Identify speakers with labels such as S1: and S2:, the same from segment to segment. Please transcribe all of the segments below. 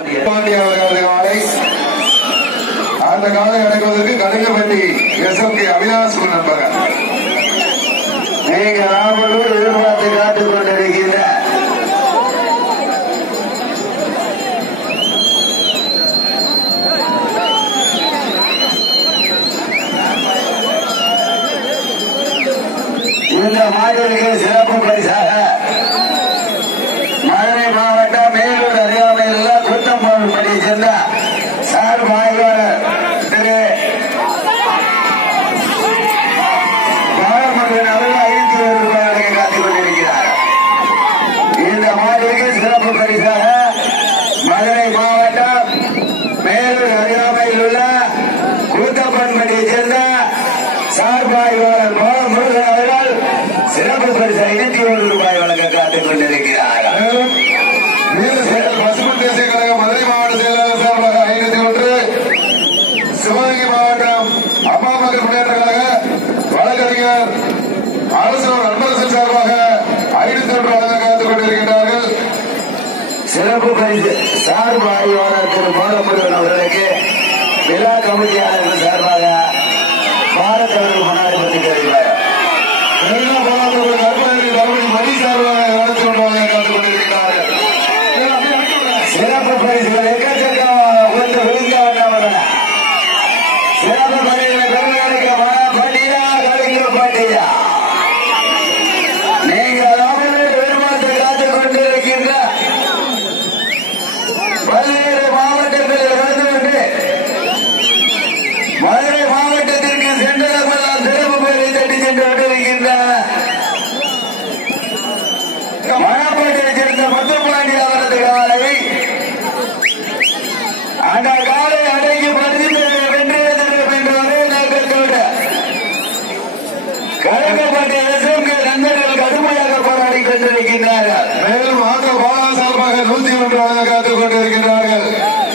S1: பாண்டி அவர்களது காலை அந்த காலை அடைவதற்கு கடுங்கப்பட்டி எஸ் எம் கே அவினாஷ் நண்பர்கள்.
S2: நீங்க நாமளும் எதிர்பார்த்து காத்துக் கொண்டிருக்கின்ற இந்த மாநிலங்களுக்கு
S1: चार भाई சிவகங்கை மாவட்டம் அம்மா மக்கள் முன்னேற்ற கழக வழக்கறிஞர் அரசு அன்பரசன் சார்பாக ஐநூத்தி ஒன்று வழங்க காத்துக் கொண்டிருக்கின்றார்கள்.
S2: சிறப்பு பரிசு சார்பு ஆய்வாளர் திரு பாலமுருகன் அவர்களுக்கு விழா கமிட்டியாளர்கள் சார்பாக பாரத் அவர்கள் முன்னாடி பற்றி தெரிவித்தார்
S1: எல்லா மணி சார்பாக நடத்தி கொண்டு வழங்க காத்துக் கொண்டிருக்கிறார்கள்
S2: சிறப்பு பரிசுகள் எக்கச்சக்கம் வந்து விழுந்த வந்தவர்கள் சிறப்பு பரிசுகளை பெறுவதற்கு மன பண்டியா கலைஞர் பண்டியா நீங்கள் அவர்களை பெருமாற்று காத்துக் கொண்டிருக்கின்ற பல்வேறு மாவட்டங்களில் வந்துவிட்டு மதுரை மாவட்டத்திற்கு சென்றதெல்லாம் சிறப்பு பெயரை தட்டி சென்று கொண்டிருக்கின்ற மணப்பட்டியை சேர்ந்த முத்துப்பாண்டி அவரது காலை அந்த காலை அடங்கி பரிந்து வென்றிருந்தது என்ற ஒரே நோக்கத்தோடு கழகப்பட்ட எஸ்எம்கே நண்பர்கள் கடுமையாக போராடி கொண்டிருக்கின்றார்கள்
S1: மேலும் ஆக்க பாலா சார்பாக நூத்தி ஒன்று வழங்க காத்துக் கொண்டிருக்கின்றார்கள்.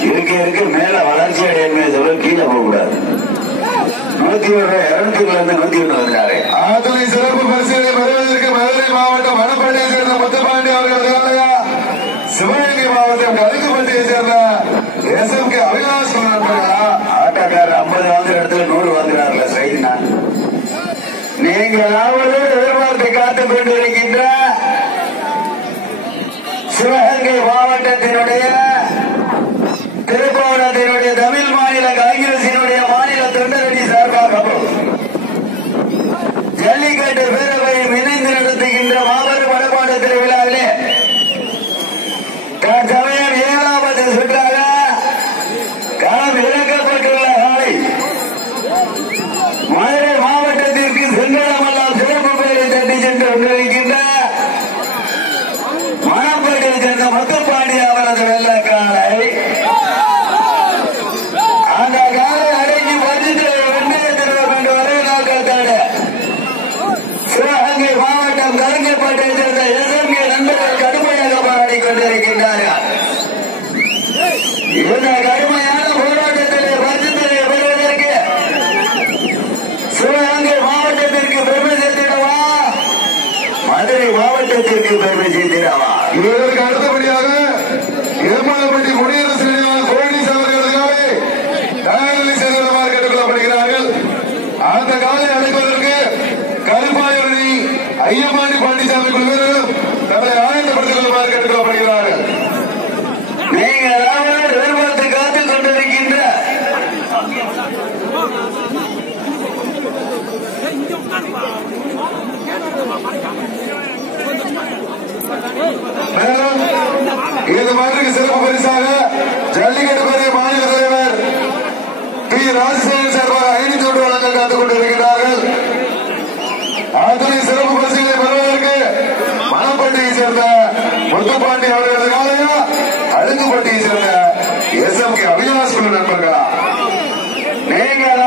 S2: இருக்க இருக்க மேல வளர்ச்சி அடையணுமே சொல்ல கீழே போக கூடாது நூத்தி ஒன்று இருநூத்தி இருந்து நூத்தி ஒன்று வந்தாரு
S1: அத்தனை சிறப்பு பரிசுகளை பெறுவதற்கு மதுரை மாவட்டம் வனப்பட்டியை சேர்ந்த முத்துப்பாண்டி அவர்கள் சிவகங்கை மாவட்டம் கடுக்குப்பட்டியை சேர்ந்த எஸ் எம் கே அவினாஷ்
S2: ஆட்டக்காரர் ஐம்பது வாங்குற நீங்கள் எதிர்பார்த்து காத்துக் கொண்டிருக்கின்ற சிவகங்கை மாவட்டத்தினுடைய திருப்பவனத்தினுடைய தமிழ் மாநில காங்கிரசினுடைய மாநில தொண்டரணி சார்பாகவும் ஜல்லிக்கட்டு பேர இணைந்து நடத்துகின்ற மாபெரும் வடபாடு திருவிழாவிலே தற்சமயம் ஏழாவது சுற்றாக களம் இறக்கப்பட்டுள்ள காலை மதுரை மாவட்டத்திற்கு சென்றடமெல்லாம் சிறப்பு பெயரை தட்டி சென்று கொண்டிருக்கின்ற மணப்பட்டியை சேர்ந்த முத்துப்பாண்டி அவரது வெள்ளக்காலை அந்த காலை அடங்கி பரிசு வெண்மையை திரும்ப வேண்டும் ஒரே நோக்கத்தோடு சிவகங்கை மாவட்டம் கருங்கப்பட்டை சேர்ந்த எஸ்எம்கே நண்பர்கள் கடுமையாக போராடி கொண்டிருக்கின்றார்கள். இந்த கடுமையான போராட்டத்திலே பரிசுத்தலை பெறுவதற்கு சிவகங்கை மாவட்டத்திற்கு பெருமை சேர்த்திடவா? மதுரை மாவட்டத்திற்கு பெருமை சேர்த்திடவா?
S1: Bruno Ricardo மாற்றுக்கு சிறப்பு பரிசாக ஜல்லிக்கட்டு பெரிய மாநில தலைவர் பி. ராஜசேகர் சார்பாக ஐநூத்தி ஒன்று வழங்கல் காத்துக் கொண்டிருக்கிறார்கள் அத்தனை சிறப்பு பரிசுகளை பெறுவதற்கு மணப்பட்டியை சேர்ந்த முத்துப்பாண்டி அவர்களது காலையா அழுங்குப்பட்டியை சேர்ந்த எஸ். எம். கே. அவினாஷ் குழு நண்பர்களா?
S2: நீங்கள்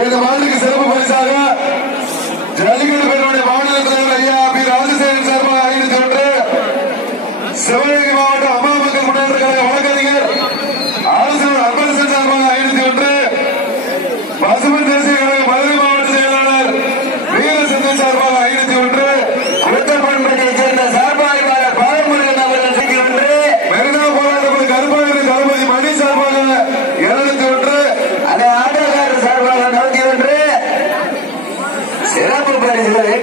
S1: ஏழு மாதத்துக்கு சிறப்பு பரிசாக ஜல்லிக்கட்டு
S2: பெருமையை ಕಾರ್ಯಗಳೇ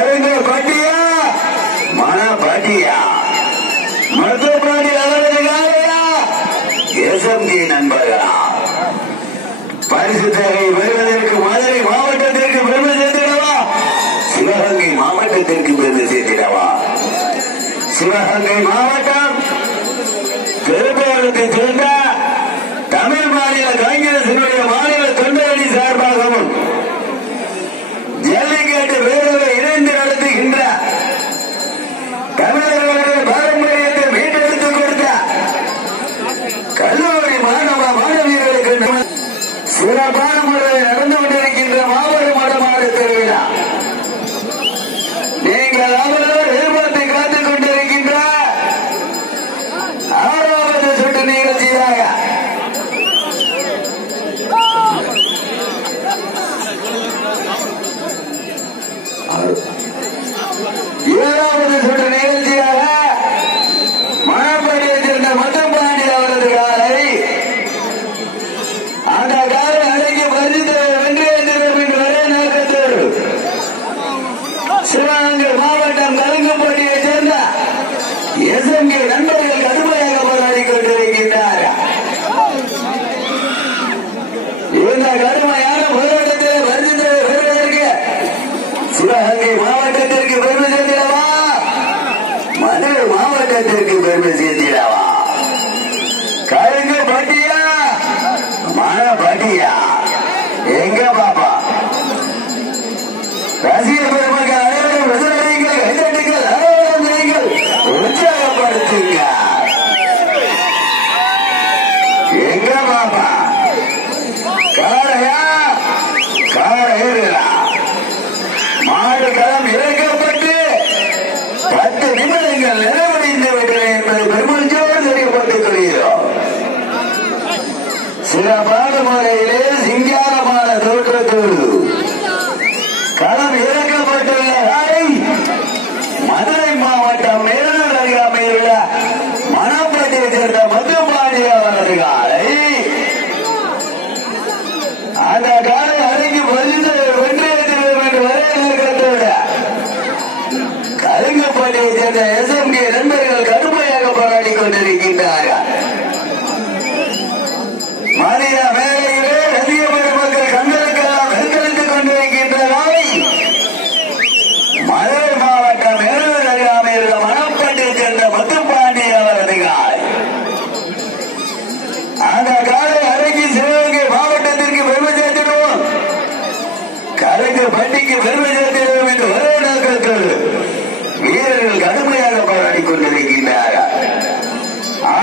S2: அருங்க மாவட்டத்திற்கு பெருமை சேர்த்திடவா? சிவகங்கை மாவட்டத்திற்கு பெருமை சேர்த்திடவா? சிவகங்கை மாவட்டம் திருப்பூரத்தை சேர்ந்த தமிழ் மாநில காங்கிரசினுடைய சேலத்திற்கு பெருமை சேர்த்திடாவா கருங்கு பட்டியா மன பட்டியா எங்க பாப்பா? ரசிக பெருமக்கள் அனைவரும் விசைகள் எதிரடிகள் அனைவரும் நீங்கள் உற்சாகப்படுத்துங்க எங்க பாப்பா? காரையா காரையா மாடு களம் இறக்கப்பட்டு பத்து நிமிடங்கள் மாவட்டத்தை சேர்ந்த எஸ் எம் கே நண்பர்கள் கடுமையாக போராடி கொண்டிருக்கின்றார்கள். மாநில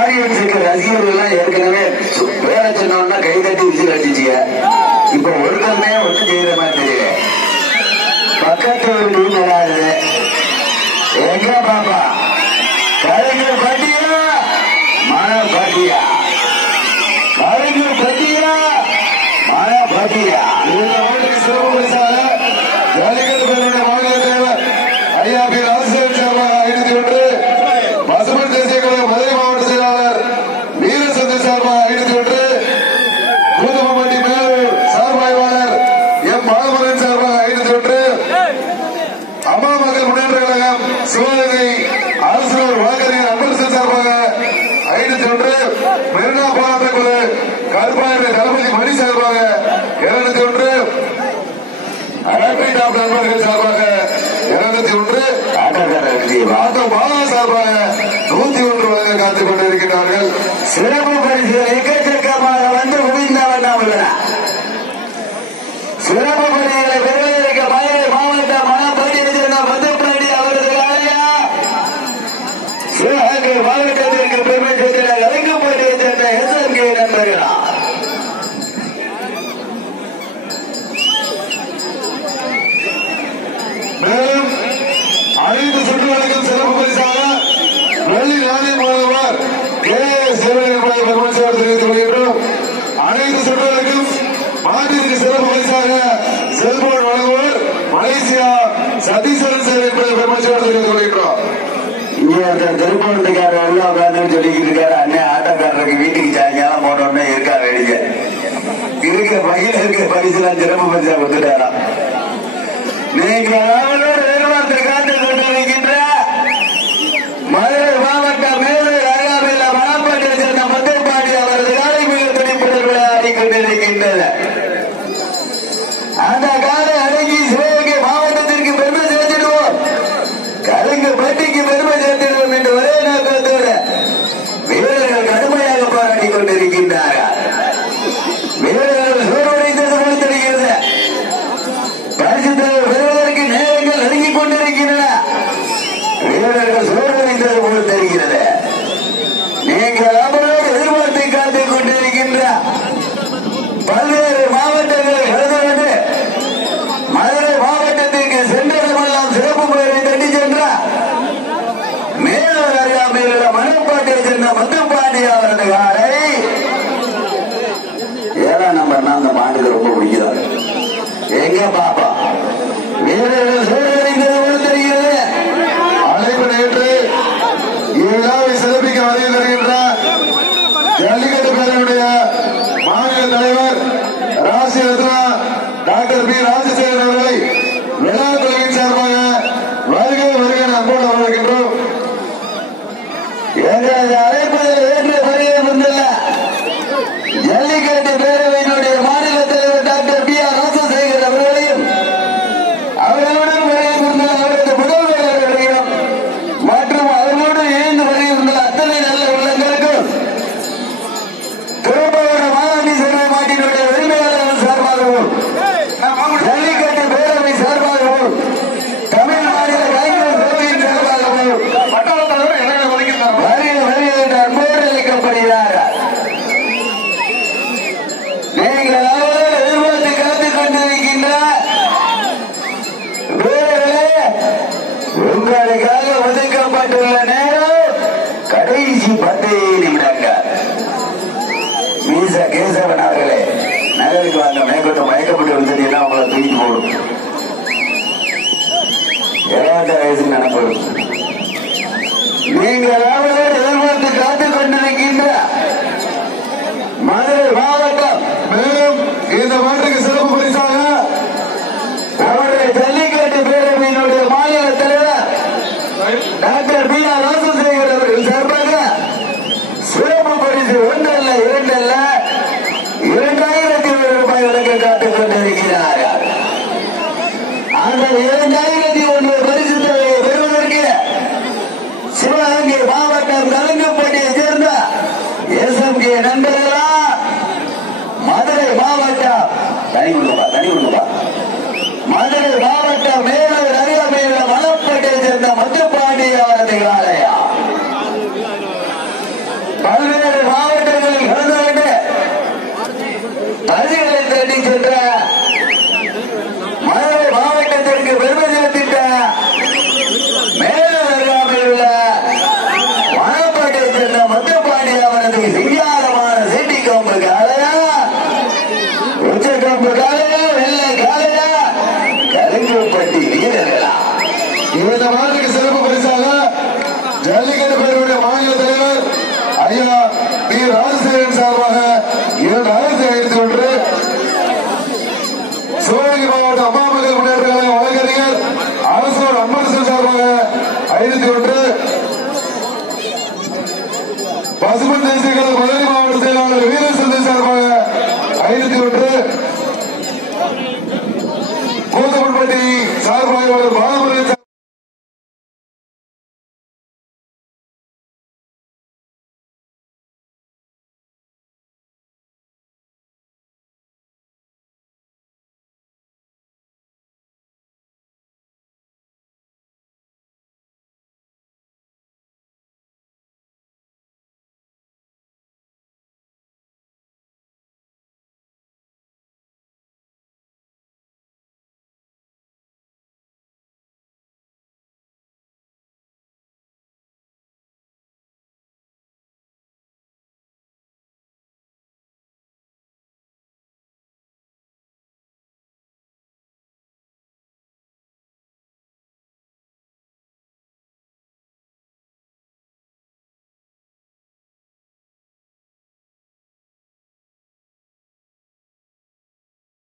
S2: ஆடியன்ஸ் இருக்க ரசிகர்கள் எல்லாம் ஏற்கனவே பேரை சொன்னோம்னா கை தட்டி விசில் அடிச்சிட்டிய? இப்ப ஒருத்தமே ஒண்ணு செய்யற மாதிரி தெரியல. பக்கத்து
S1: ராகவாசப நூத்தி ஒன்று வரை காத்துக் கொண்டிருக்கிறார்கள்
S2: சிறப்பு ஐந்து சுற்றுகளுக்கு மாநில சிறப்பு
S1: பரிசாக செல்போன் வழங்குவோர் மலேசியா சதீஸ்வரன் சேவை
S2: பெருமாச்சாரத்திற்கிறோம் இவன் கருப்பாண்டிக்காரர் எல்லாம் இருக்கா வெளிய இருக்கிற பையன் இருக்கிற பரிசு சிறப்பு அந்த கால அடங்கி இந்த முத்துப்பாண்டி அவர்கள் காரை நம்ம என்ன அந்த பாண்டுக்கு ரொம்ப பிடிக்கிறாரு எங்க பாப்பா? தெரியல
S1: அழைப்பு நேற்று ஏழாவது சிறப்பிக்க வருகை தருகின்ற ஜல்லிக்கட்டு பேரனுடைய மாநில தலைவர் ராசி ரத்னா டாக்டர் பி. ராஜசேகரன் அவர்களை
S2: நீங்கள் அனைவரும் எதிர்பார்த்து காத்துக் கொண்டிருக்கின்ற மதுரை மாவட்டம்
S1: மேலும் இந்த மாட்டுக்கு சிறப்பு
S2: கலங்கப்பட்டியை சேர்ந்த எஸ்எம்கே நண்பர்களா மதுரை மாவட்டம். தனி உள்ளவா தனி உள்ளவா இன்னைக்கு விஞ்ஞானமான சேட்டி காம்புக்கு அலையா உச்ச காம்புக்கு அலையா வெள்ளை காலையா கருங்கப்பட்டி
S1: இந்த மாட்டுக்கு சிறப்பு பரிசாக ஜல்லிக்கட்டு பேருடைய மாநில தலைவர் ஐயா பி. ராஜசேகரன் சார்பாக பசுமன் மதுரை மாவட்ட செயலாளர் வீரசன்